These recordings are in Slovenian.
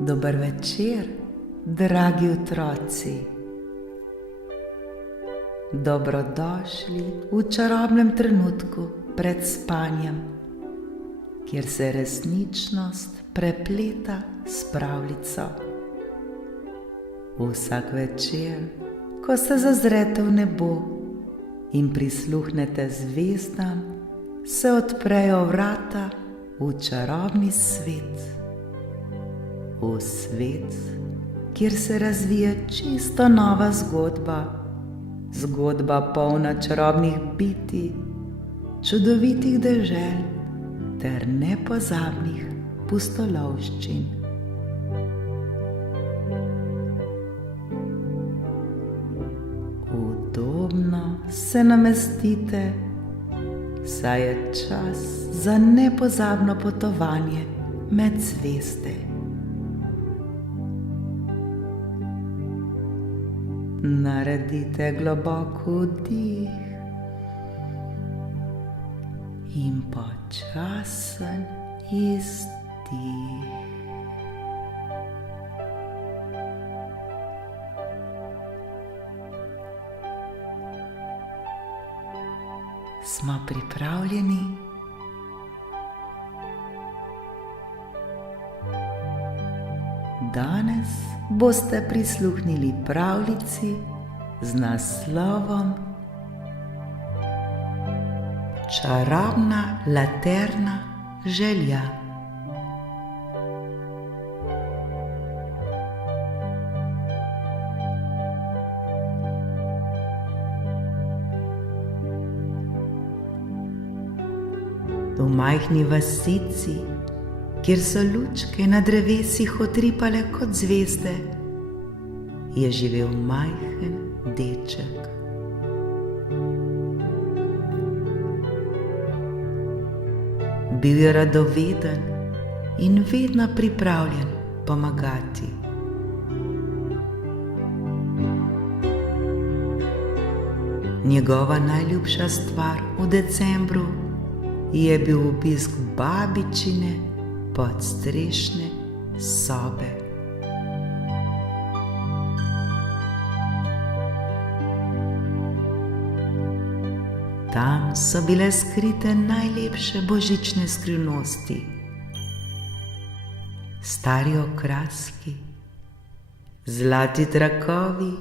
Dober večer, dragi otroci. Dobrodošli v čarobnem trenutku pred spanjem, kjer se resničnost prepleta s pravljico. Vsak večer, ko se zazrete v nebo in prisluhnete zvezdam, se odprejo vrata v čarobni svet. V svet, kjer se razvije čisto nova zgodba, zgodba polna čarobnih bitij, čudovitih dežel ter nepozabnih pustolovščin. Udobno se namestite, saj je čas za nepozabno potovanje med zvezde. Naredite globok vdih in počasen izdih. Smo pripravljeni? Danes boste prisluhnili pravljici z naslovom Čarobna laterna želja. V majhni vasici, kjer so lučke na drevesih utripale kot zvezde, je živel majhen deček. Bil je radoveden in vedno pripravljen pomagati. Njegova najljubša stvar v decembru je bil obisk babičine podstrešne sobe. Tam so bile skrite najlepše božične skrivnosti, stari okraski, zlati trakovi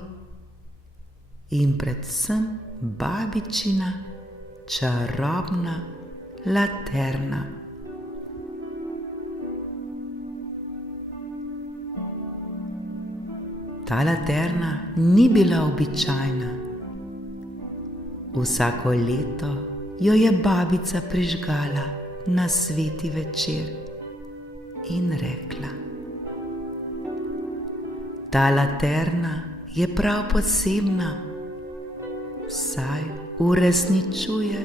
in predvsem babičina čarobna laterna. Ta laterna ni bila običajna. Vsako leto jo je babica prižgala na sveti večer in rekla: ta laterna je prav posebna, saj uresničuje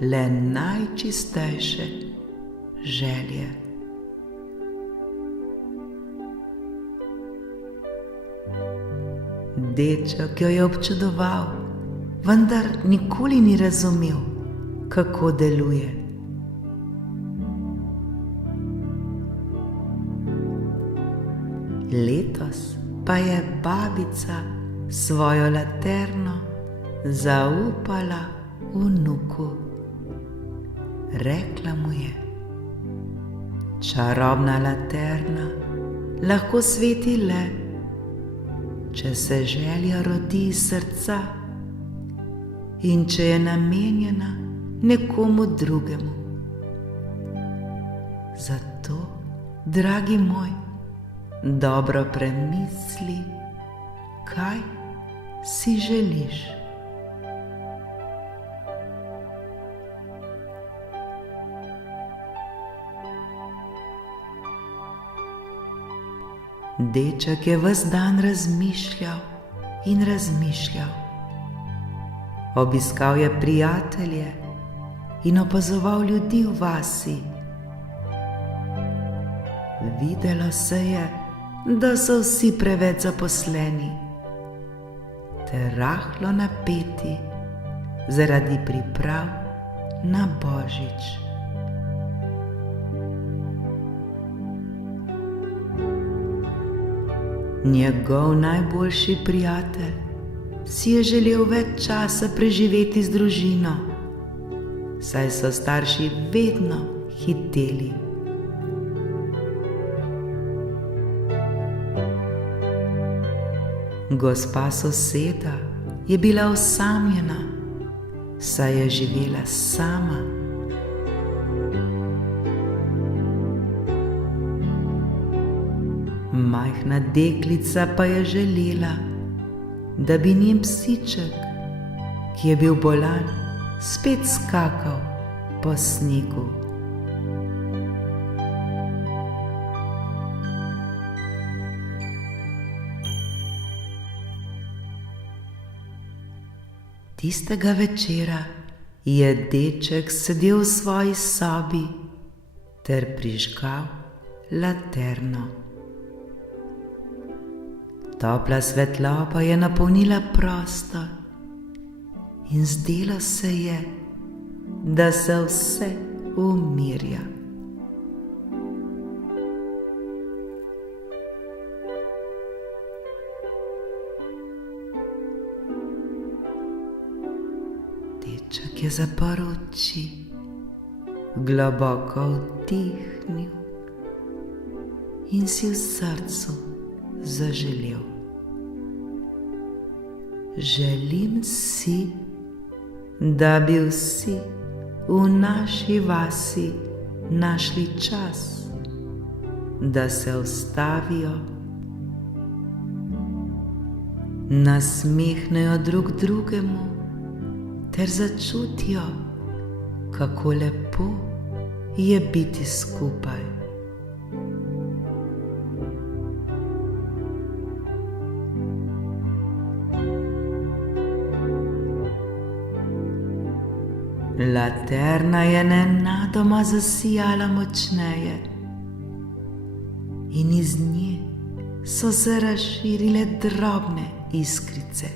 le najčistejše želje. Deček jo je občudoval, vendar nikoli ni razumel, kako deluje. Letos pa je babica svojo laterno zaupala vnuku. Rekla mu je: čarobna laterna lahko sveti le, če se želja rodi iz srca in če je namenjena nekomu drugemu. Zato, dragi moj, dobro premisli, kaj si želiš. Deček je ves dan razmišljal in razmišljal. Obiskal je prijatelje in opazoval ljudi v vasi. Videlo se je, da so vsi preveč zaposleni ter rahlo napeti zaradi priprav na Božič. Njegov najboljši prijatelj si je želel več časa preživeti z družino, saj so starši vedno hiteli. Gospa soseda je bila osamljena, saj je živela sama. Majhna deklica pa je želela, da bi njen psiček, ki je bil bolan, spet skakal po snegu. Tistega večera je deček sedel v svoji sobi ter prižgal laterno. Topla svetloba je napolnila prostor in zdelo se je, da se vse umirja. Deček je zaprl oči, globoko vdihnil in si v srcu zaželel: želim si, da bi vsi v naši vasi našli čas, da se ustavijo, nasmehnejo drug drugemu ter začutijo, kako lepo je biti skupaj. Laterna je nenadoma zasijala močneje in iz nje so se razširile drobne iskrice.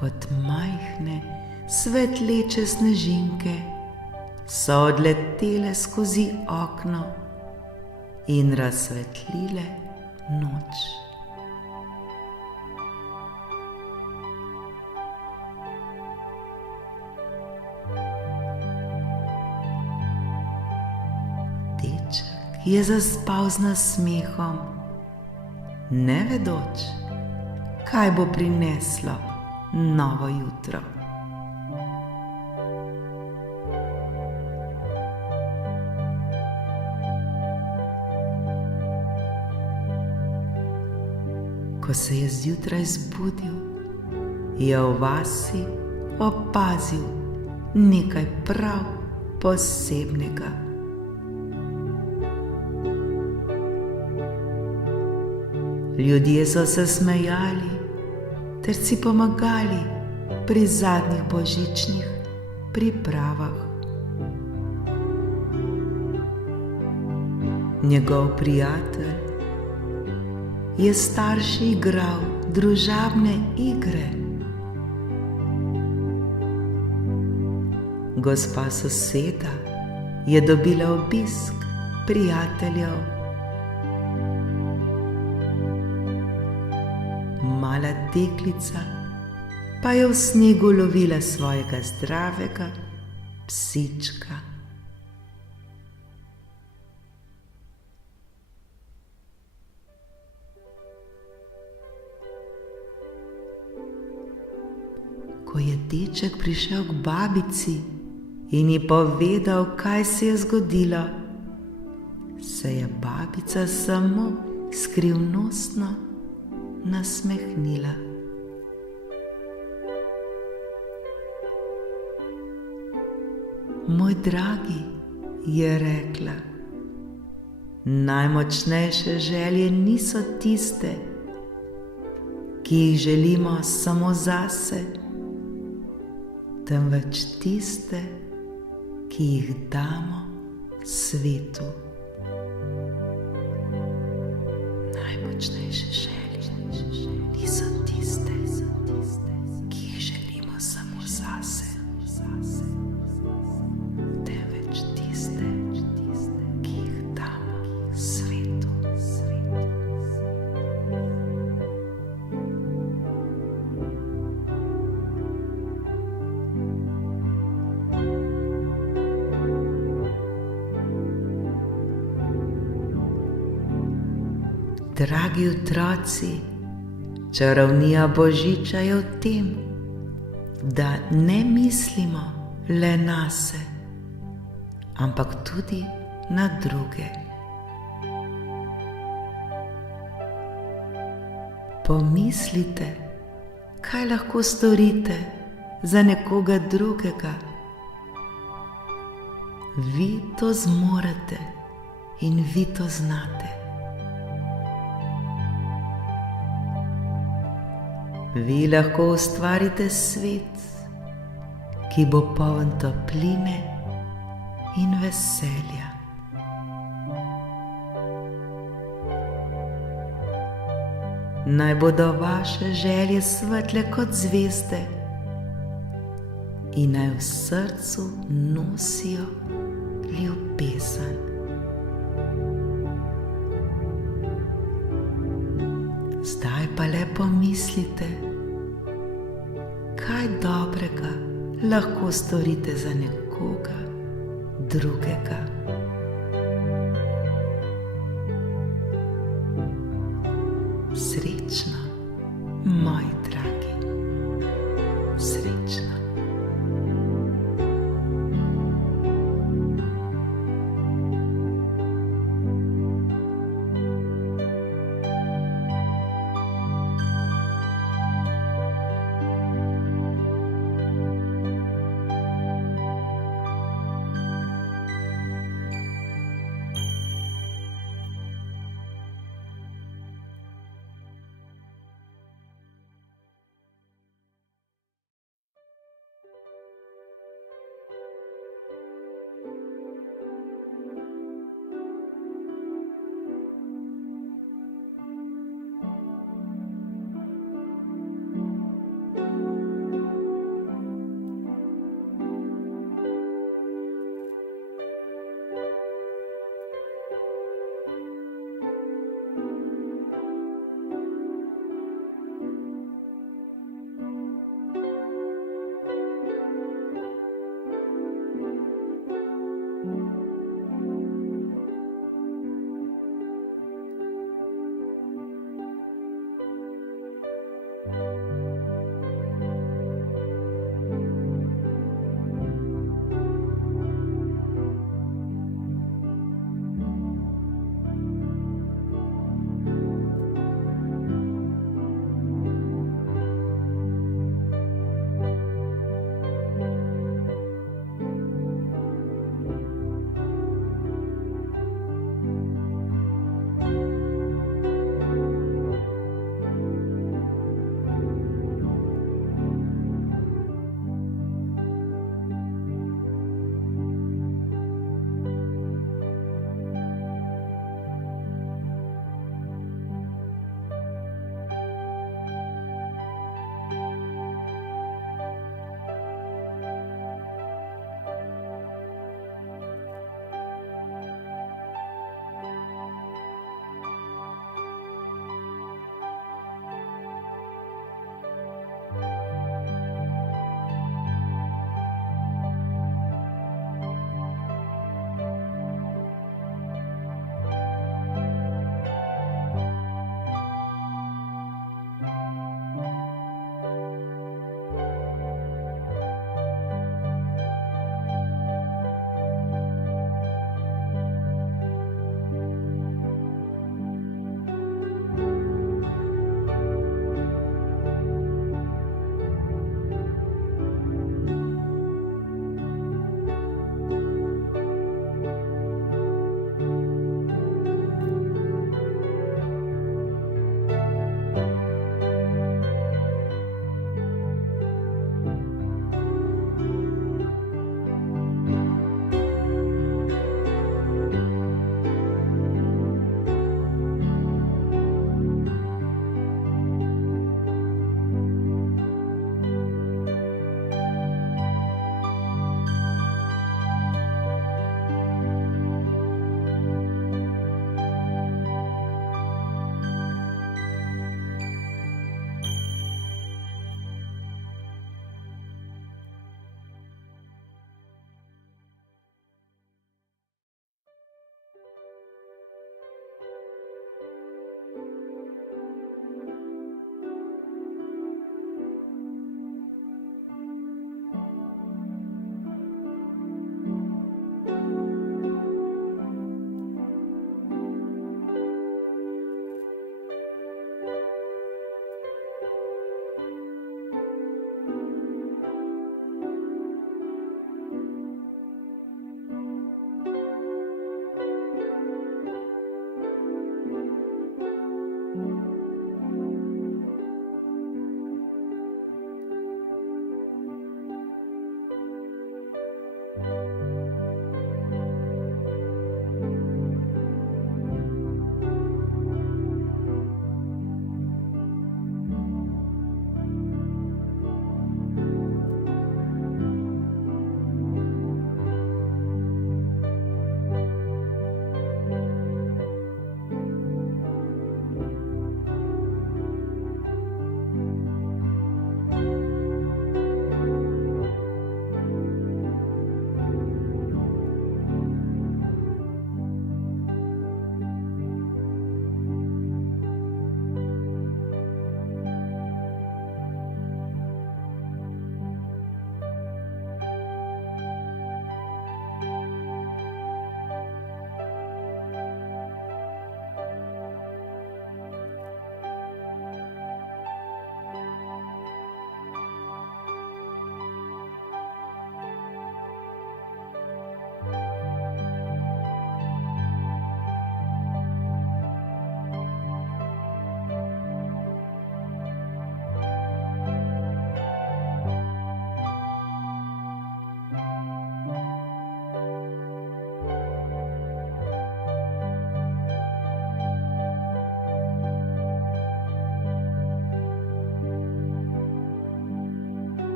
Kot majhne, svetleče snežinke so odletele skozi okno in razsvetlile noč. Deček je zaspal z nasmehom, ne vedoč, kaj bo prineslo novo jutro. Ko se je zjutraj zbudil, je v vasi opazil nekaj prav posebnega. Ljudje so se smejali ter si pomagali pri zadnjih božičnih pripravah. Njegov prijatelj je starši igral družabne igre. Gospa soseda je dobila obisk prijateljev. Mala deklica pa je v snegu lovila svojega zdravega psička. Ko je deček prišel k babici in ji povedal, kaj se je zgodilo, se je babica samo skrivnostno nasmehnila. Moj dragi, je rekla, najmočnejše želje niso tiste, ki jih želimo samo zase, temveč tiste, ki jih damo svetu. Najmočnejše želje niso tiste, ki jih želimo samo zase, temveč tiste, ki jih damo svetu. Dragi otroci, čarovnija Božiča je v tem, da ne mislimo le nase, ampak tudi na druge. Pomislite, kaj lahko storite za nekoga drugega. Vi to zmorete in vi to znate. Vi lahko ustvarite svet, ki bo poln topline in veselja. Naj bodo vaše želje svetle kot zvezde in naj v srcu nosijo ljubezen. Zdaj pa le pomislite, kaj dobrega lahko storite za nekoga drugega. Srečno, moji